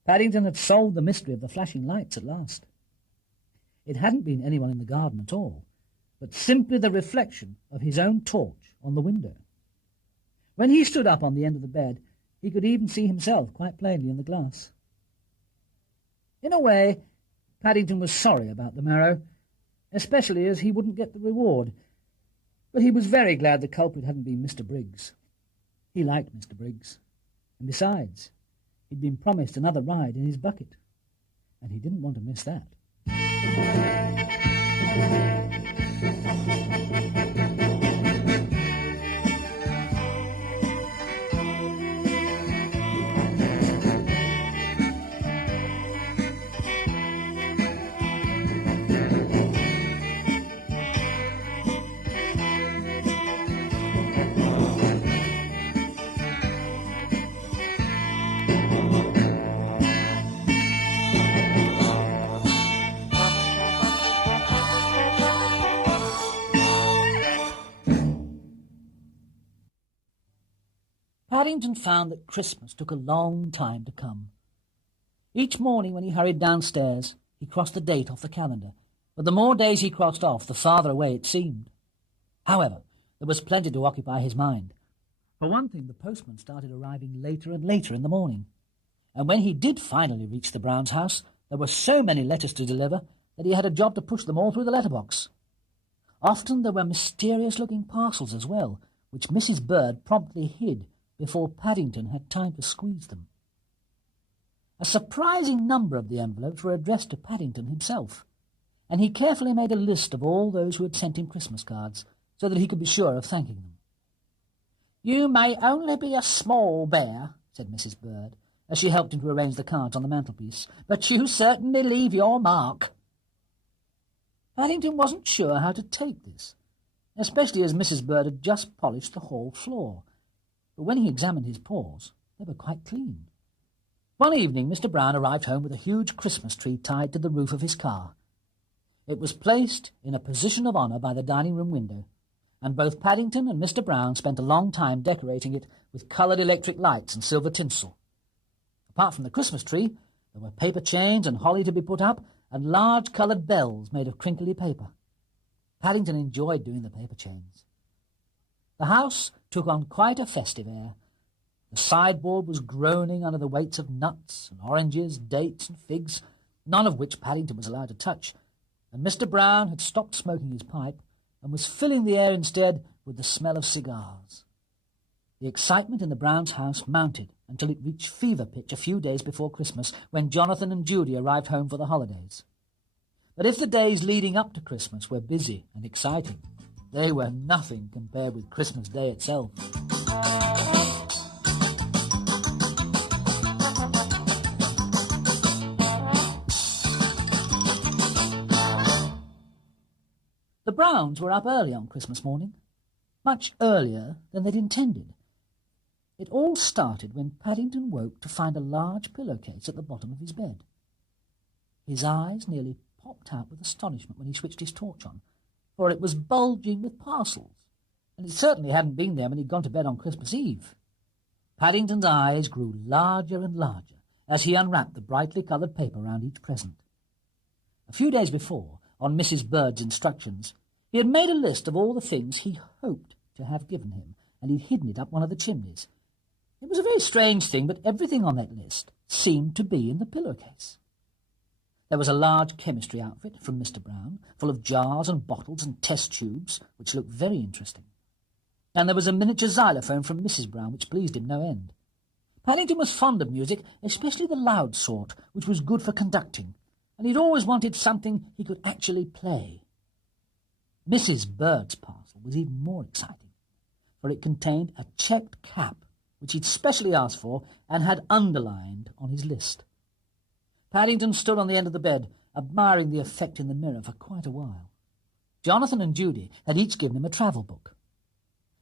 Paddington had solved the mystery of the flashing lights at last. It hadn't been anyone in the garden at all, but simply the reflection of his own torch on the window. When he stood up on the end of the bed, he could even see himself quite plainly in the glass. In a way, Paddington was sorry about the marrow, especially as he wouldn't get the reward, but he was very glad the culprit hadn't been Mr. Briggs. He liked Mr. Briggs, and besides, he'd been promised another ride in his bucket, and he didn't want to miss that. Paddington found that Christmas took a long time to come. Each morning when he hurried downstairs, he crossed the date off the calendar, but the more days he crossed off, the farther away it seemed. However, there was plenty to occupy his mind. For one thing, the postman started arriving later and later in the morning, and when he did finally reach the Browns' house, there were so many letters to deliver that he had a job to push them all through the letterbox. Often there were mysterious-looking parcels as well, which Mrs. Bird promptly hid before Paddington had time to squeeze them. A surprising number of the envelopes were addressed to Paddington himself, and he carefully made a list of all those who had sent him Christmas cards, so that he could be sure of thanking them. "You may only be a small bear," said Mrs. Bird, as she helped him to arrange the cards on the mantelpiece, "but you certainly leave your mark." Paddington wasn't sure how to take this, especially as Mrs. Bird had just polished the hall floor, but when he examined his paws, they were quite clean. One evening Mr. Brown arrived home with a huge Christmas tree tied to the roof of his car. It was placed in a position of honour by the dining-room window, and both Paddington and Mr. Brown spent a long time decorating it with coloured electric lights and silver tinsel. Apart from the Christmas tree, there were paper chains and holly to be put up, and large coloured bells made of crinkly paper. Paddington enjoyed doing the paper chains. The house took on quite a festive air. The sideboard was groaning under the weights of nuts and oranges, dates and figs, none of which Paddington was allowed to touch, and Mr. Brown had stopped smoking his pipe and was filling the air instead with the smell of cigars. The excitement in the Browns' house mounted until it reached fever pitch a few days before Christmas, when Jonathan and Judy arrived home for the holidays. But if the days leading up to Christmas were busy and exciting, they were nothing compared with Christmas Day itself. The Browns were up early on Christmas morning, much earlier than they'd intended. It all started when Paddington woke to find a large pillowcase at the bottom of his bed. His eyes nearly popped out with astonishment when he switched his torch on, for it was bulging with parcels, and it certainly hadn't been there when he'd gone to bed on Christmas Eve. Paddington's eyes grew larger and larger as he unwrapped the brightly coloured paper round each present. A few days before, on Mrs. Bird's instructions, he had made a list of all the things he hoped to have given him, and he'd hidden it up one of the chimneys. It was a very strange thing, but everything on that list seemed to be in the pillowcase. There was a large chemistry outfit from Mr. Brown, full of jars and bottles and test tubes, which looked very interesting. And there was a miniature xylophone from Mrs. Brown, which pleased him no end. Paddington was fond of music, especially the loud sort, which was good for conducting, and he'd always wanted something he could actually play. Mrs. Bird's parcel was even more exciting, for it contained a checked cap, which he'd specially asked for and had underlined on his list. Paddington stood on the end of the bed, admiring the effect in the mirror for quite a while. Jonathan and Judy had each given him a travel book.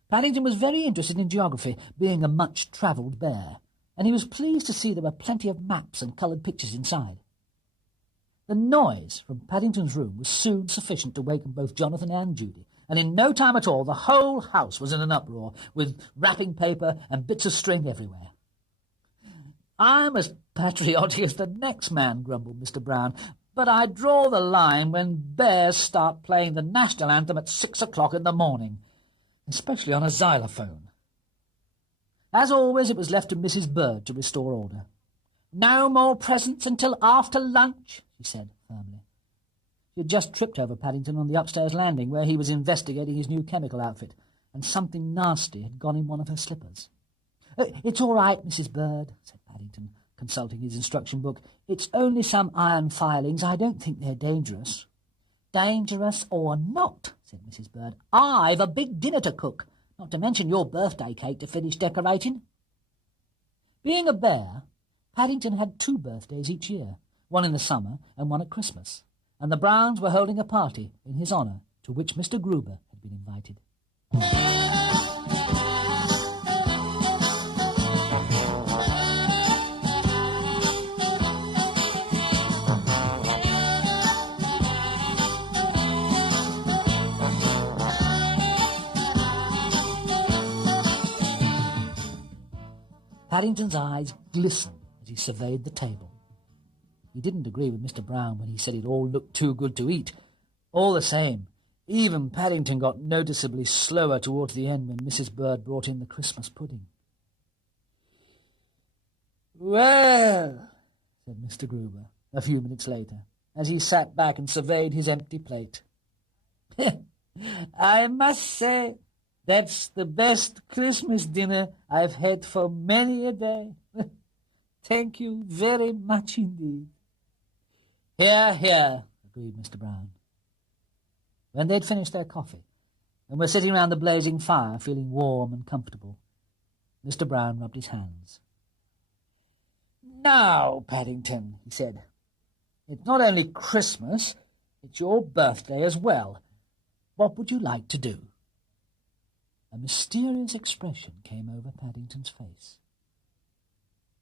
Paddington was very interested in geography, being a much-travelled bear, and he was pleased to see there were plenty of maps and coloured pictures inside. The noise from Paddington's room was soon sufficient to waken both Jonathan and Judy, and in no time at all the whole house was in an uproar, with wrapping paper and bits of string everywhere. "I'm as patriotic as the next man," grumbled Mr. Brown, "but I draw the line when bears start playing the national anthem at 6 o'clock in the morning, especially on a xylophone." As always, it was left to Mrs. Bird to restore order. "No more presents until after lunch," she said firmly. She had just tripped over Paddington on the upstairs landing, where he was investigating his new chemical outfit, and something nasty had gone in one of her slippers. "It's all right, Mrs. Bird," said Paddington, consulting his instruction book. "It's only some iron filings. I don't think they're dangerous." "Dangerous or not," said Mrs. Bird, "I've a big dinner to cook, not to mention your birthday cake to finish decorating." Being a bear, Paddington had 2 birthdays each year, one in the summer and one at Christmas, and the Browns were holding a party in his honour, to which Mr. Gruber had been invited. Paddington's eyes glistened as he surveyed the table. He didn't agree with Mr. Brown when he said it all looked too good to eat. All the same, even Paddington got noticeably slower towards the end when Mrs. Bird brought in the Christmas pudding. "Well," said Mr. Gruber, a few minutes later, as he sat back and surveyed his empty plate, "I must say that's the best Christmas dinner I've had for many a day. Thank you very much indeed." "Hear, hear," agreed Mr. Brown. When they had finished their coffee and were sitting round the blazing fire, feeling warm and comfortable, Mr. Brown rubbed his hands. "Now, Paddington," he said, "it's not only Christmas, it's your birthday as well. What would you like to do?" A mysterious expression came over Paddington's face.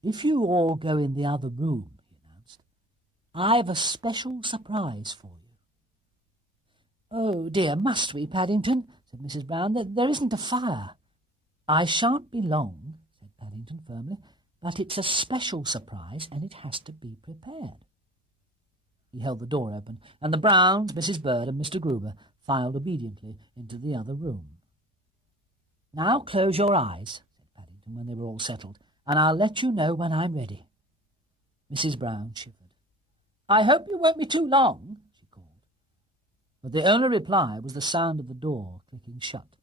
"If you all go in the other room," he announced, "I've a special surprise for you." "Oh, dear, must we, Paddington?" said Mrs. Brown. There isn't a fire." "I shan't be long," said Paddington firmly, "but it's a special surprise, and it has to be prepared." He held the door open, and the Browns, Mrs. Bird, and Mr. Gruber filed obediently into the other room. "Now close your eyes," said Paddington when they were all settled, "and I'll let you know when I'm ready." Mrs. Brown shivered. "I hope you won't be too long," she called. But the only reply was the sound of the door clicking shut.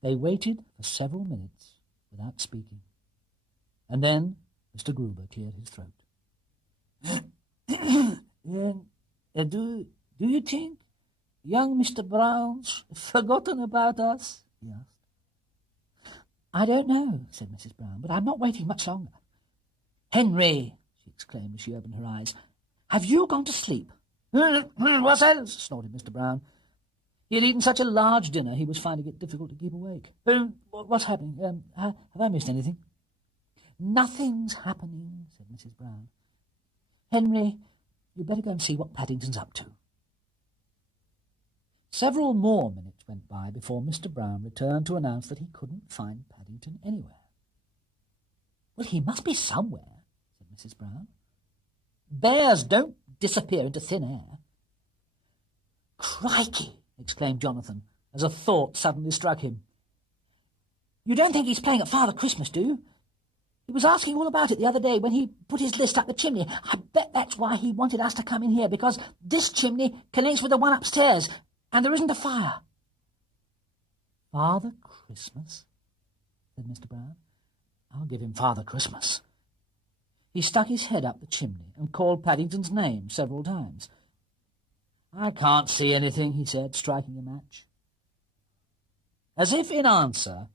They waited for several minutes without speaking, and then Mr. Gruber cleared his throat. Do you think young Mr. Brown's forgotten about us?" he asked. "I don't know," said Mrs. Brown, "but I'm not waiting much longer." "Henry!" she exclaimed as she opened her eyes. "Have you gone to sleep?" "What's that?" snorted Mr. Brown. He had eaten such a large dinner he was finding it difficult to keep awake. "What's happening? Have I missed anything?" "Nothing's happening," said Mrs. Brown. "Henry, you'd better go and see what Paddington's up to." Several more minutes went by before Mr. Brown returned to announce that he couldn't find Paddington anywhere. "Well, he must be somewhere," said Mrs. Brown. "Bears don't disappear into thin air." "Crikey!" exclaimed Jonathan, as a thought suddenly struck him. "You don't think he's playing at Father Christmas, do you? He was asking all about it the other day when he put his list up the chimney. I bet that's why he wanted us to come in here, because this chimney connects with the one upstairs, and there isn't a fire." "Father Christmas?" said Mr. Brown. "I'll give him Father Christmas." He stuck his head up the chimney and called Paddington's name several times. "I can't see anything," he said, striking a match. As if in answer,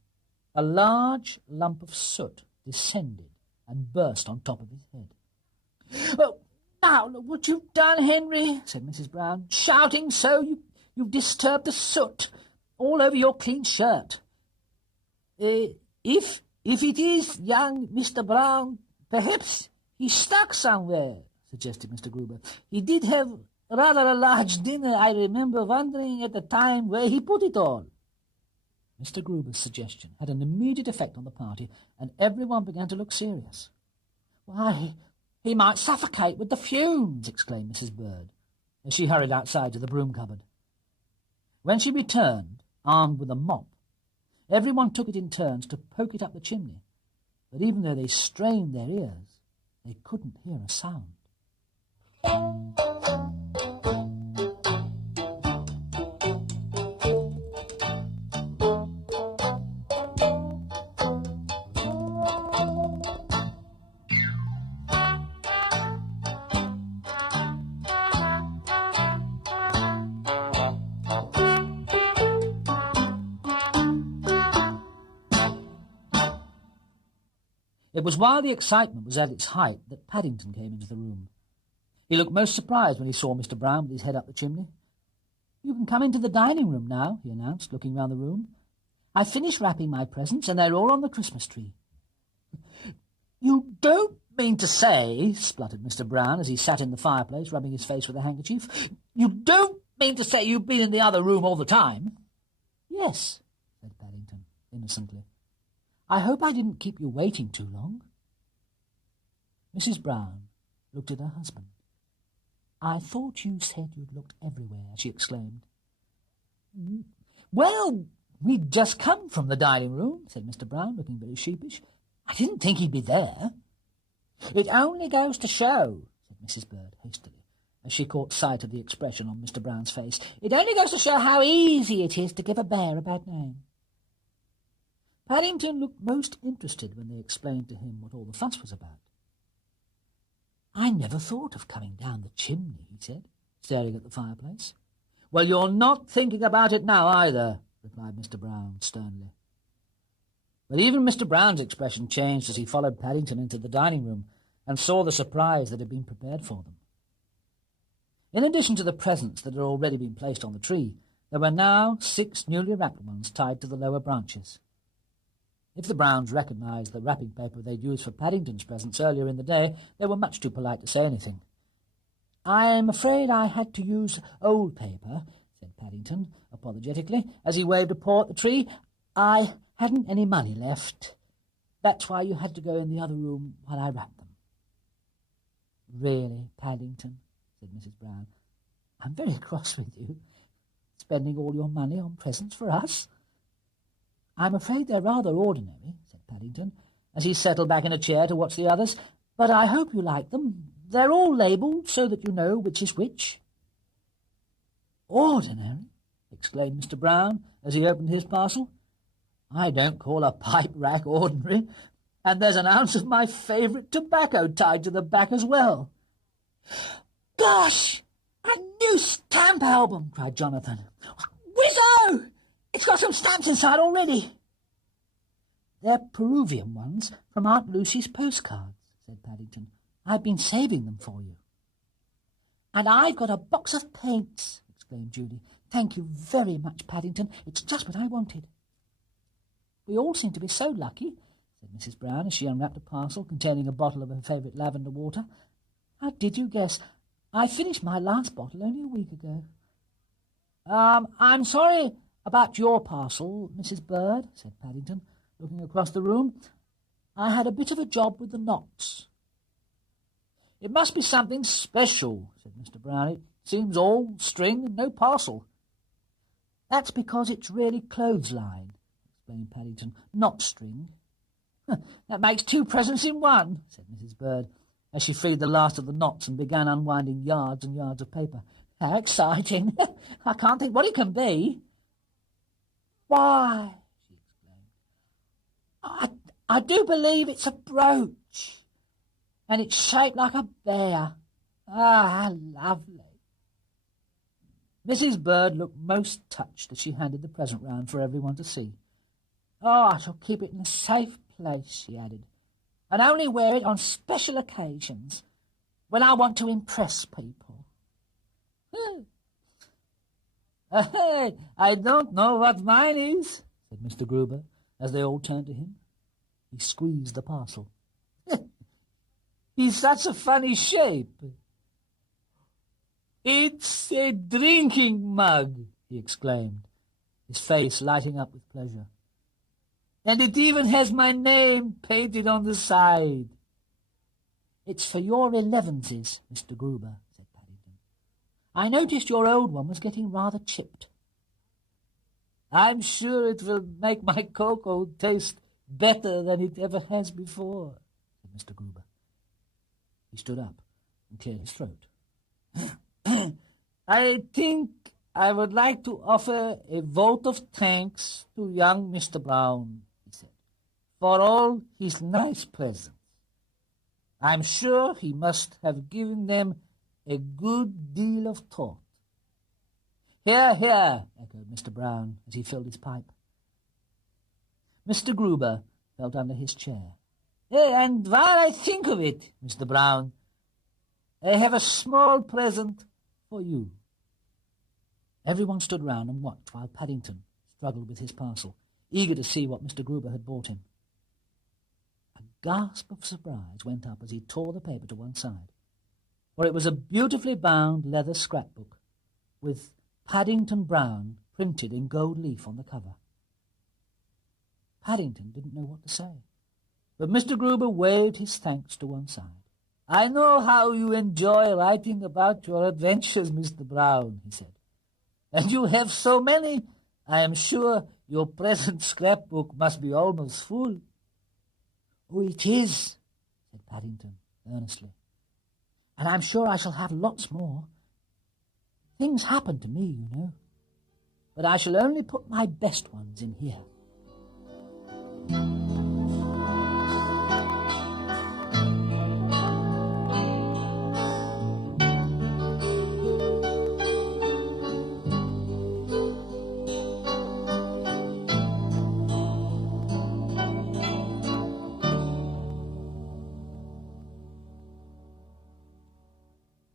a large lump of soot descended and burst on top of his head. "Oh, now look what you've done, Henry," said Mrs. Brown, "shouting so you've disturbed the soot all over your clean shirt." If it is young Mr. Brown, perhaps he's stuck somewhere," suggested Mr. Gruber. "He did have rather a large dinner. I remember wondering at the time where he put it all." Mr. Gruber's suggestion had an immediate effect on the party, and everyone began to look serious. "Why, he might suffocate with the fumes," exclaimed Mrs. Bird, as she hurried outside to the broom cupboard. When she returned, armed with a mop, everyone took it in turns to poke it up the chimney, but even though they strained their ears, they couldn't hear a sound. It was while the excitement was at its height that Paddington came into the room. He looked most surprised when he saw Mr. Brown with his head up the chimney. "You can come into the dining room now," he announced, looking round the room. "I've finished wrapping my presents, and they're all on the Christmas tree." "You don't mean to say," spluttered Mr. Brown as he sat in the fireplace, rubbing his face with a handkerchief, "you don't mean to say you've been in the other room all the time?" "Yes," said Paddington, innocently. "I hope I didn't keep you waiting too long." Mrs. Brown looked at her husband. "I thought you said you'd looked everywhere," she exclaimed. "Well, we'd just come from the dining room," said Mr. Brown, looking very sheepish. "I didn't think he'd be there." "It only goes to show," said Mrs. Bird hastily, as she caught sight of the expression on Mr. Brown's face, "it only goes to show how easy it is to give a bear a bad name." Paddington looked most interested when they explained to him what all the fuss was about. "I never thought of coming down the chimney," he said, staring at the fireplace. "Well, you're not thinking about it now either," replied Mr. Brown sternly. But even Mr. Brown's expression changed as he followed Paddington into the dining room and saw the surprise that had been prepared for them. In addition to the presents that had already been placed on the tree, there were now 6 newly wrapped ones tied to the lower branches. If the Browns recognised the wrapping paper they'd used for Paddington's presents earlier in the day, they were much too polite to say anything. "I'm afraid I had to use old paper," said Paddington, apologetically, as he waved a paw at the tree. "I hadn't any money left. That's why you had to go in the other room while I wrapped them." "Really, Paddington," said Mrs. Brown, "I'm very cross with you, spending all your money on presents for us." "I'm afraid they're rather ordinary," said Paddington, as he settled back in a chair to watch the others, "but I hope you like them. They're all labelled so that you know which is which." "Ordinary?" exclaimed Mr. Brown as he opened his parcel. "I don't call a pipe rack ordinary, and there's an ounce of my favourite tobacco tied to the back as well." "Gosh, a new stamp album!" cried Jonathan. "Whizzo! It's got some stamps inside already." "They're Peruvian ones from Aunt Lucy's postcards," said Paddington. "I've been saving them for you." "And I've got a box of paints," exclaimed Judy. "Thank you very much, Paddington. It's just what I wanted." "We all seem to be so lucky," said Mrs. Brown as she unwrapped a parcel containing a bottle of her favourite lavender water. "How did you guess? I finished my last bottle only a week ago." I'm sorry about your parcel, Mrs. Bird," said Paddington, looking across the room. "I had a bit of a job with the knots." "It must be something special," said Mr. Brown. "It seems all string and no parcel." "That's because it's really clothesline," explained Paddington, "not string." "That makes 2 presents in one," said Mrs. Bird, as she freed the last of the knots and began unwinding yards and yards of paper. "How exciting! I can't think what it can be." "Why," she exclaimed, I do believe it's a brooch, and it's shaped like a bear. Ah, how lovely." Mrs. Bird looked most touched as she handed the present round for everyone to see. "Oh, I shall keep it in a safe place," she added, "and only wear it on special occasions, when I want to impress people." "I don't know what mine is," said Mr. Gruber, as they all turned to him. He squeezed the parcel. "He's such a funny shape," It's a drinking mug, he exclaimed, his face lighting up with pleasure. And it even has my name painted on the side. It's for your 11s, Mr. Gruber, said Paddington. I noticed your old one was getting rather chipped. I'm sure it will make my cocoa taste better than it ever has before, said Mr. Gruber. He stood up and cleared his throat. I think I would like to offer a vote of thanks to young Mr. Brown, he said, for all his nice presents. I'm sure he must have given them a good deal of thought. Hear, hear, echoed Mr. Brown as he filled his pipe. Mr. Gruber felt under his chair. And while I think of it, Mr. Brown, I have a small present for you. Everyone stood round and watched while Paddington struggled with his parcel, eager to see what Mr. Gruber had brought him. A gasp of surprise went up as he tore the paper to one side, for it was a beautifully bound leather scrapbook with Paddington Brown printed in gold leaf on the cover. Paddington didn't know what to say, but Mr. Gruber waved his thanks to one side. I know how you enjoy writing about your adventures, Mr. Brown, he said. And you have so many, I am sure your present scrapbook must be almost full. Oh, it is, said Paddington earnestly. And I'm sure I shall have lots more. Things happen to me, you know. But I shall only put my best ones in here.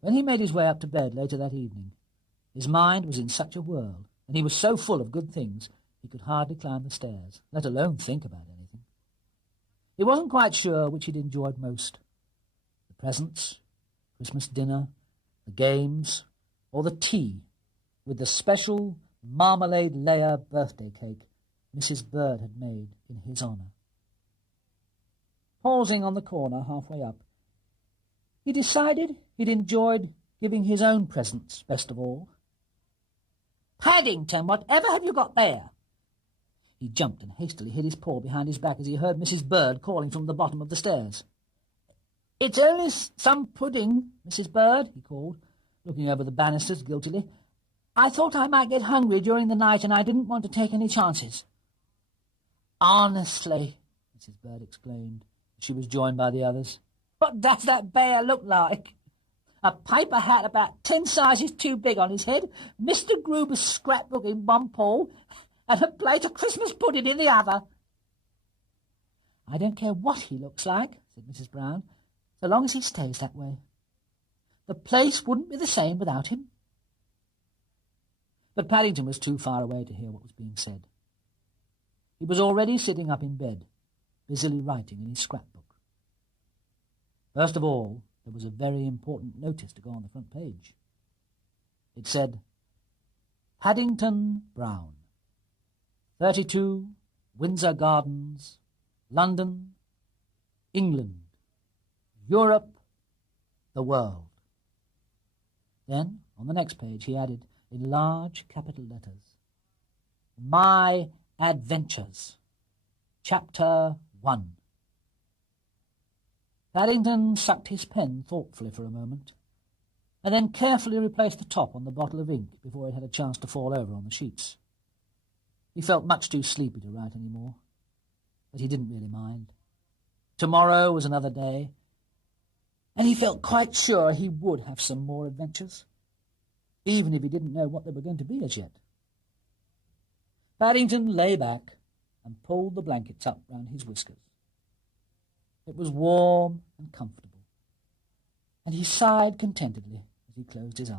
When he made his way up to bed later that evening, his mind was in such a whirl, and he was so full of good things, he could hardly climb the stairs, let alone think about anything. He wasn't quite sure which he'd enjoyed most, the presents, Christmas dinner, the games, or the tea with the special marmalade layer birthday cake Mrs. Bird had made in his honour. Pausing on the corner halfway up, he decided he'd enjoyed giving his own presents best of all. Paddington, whatever have you got there? He jumped and hastily hid his paw behind his back as he heard Mrs. Bird calling from the bottom of the stairs. It's only some pudding, Mrs. Bird, he called, looking over the banisters guiltily. I thought I might get hungry during the night, and I didn't want to take any chances. Honestly, Mrs. Bird exclaimed, as she was joined by the others. What does that bear look like? A paper hat about 10 sizes too big on his head, Mr. Gruber's scrapbook in one paw, and a plate of Christmas pudding in the other. I don't care what he looks like, said Mrs. Brown, so long as he stays that way. The place wouldn't be the same without him. But Paddington was too far away to hear what was being said. He was already sitting up in bed, busily writing in his scrapbook. First of all, there was a very important notice to go on the front page. It said, Paddington Brown, 32, Windsor Gardens, London, England, Europe, the world. Then, on the next page, he added, in large capital letters, My Adventures, Chapter 1. Paddington sucked his pen thoughtfully for a moment, and then carefully replaced the top on the bottle of ink before it had a chance to fall over on the sheets. He felt much too sleepy to write any more, but he didn't really mind. Tomorrow was another day, and he felt quite sure he would have some more adventures, even if he didn't know what they were going to be as yet. Paddington lay back and pulled the blankets up round his whiskers. It was warm and comfortable, and he sighed contentedly as he closed his eyes.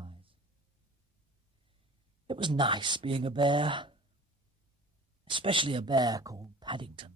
It was nice being a bear, especially a bear called Paddington.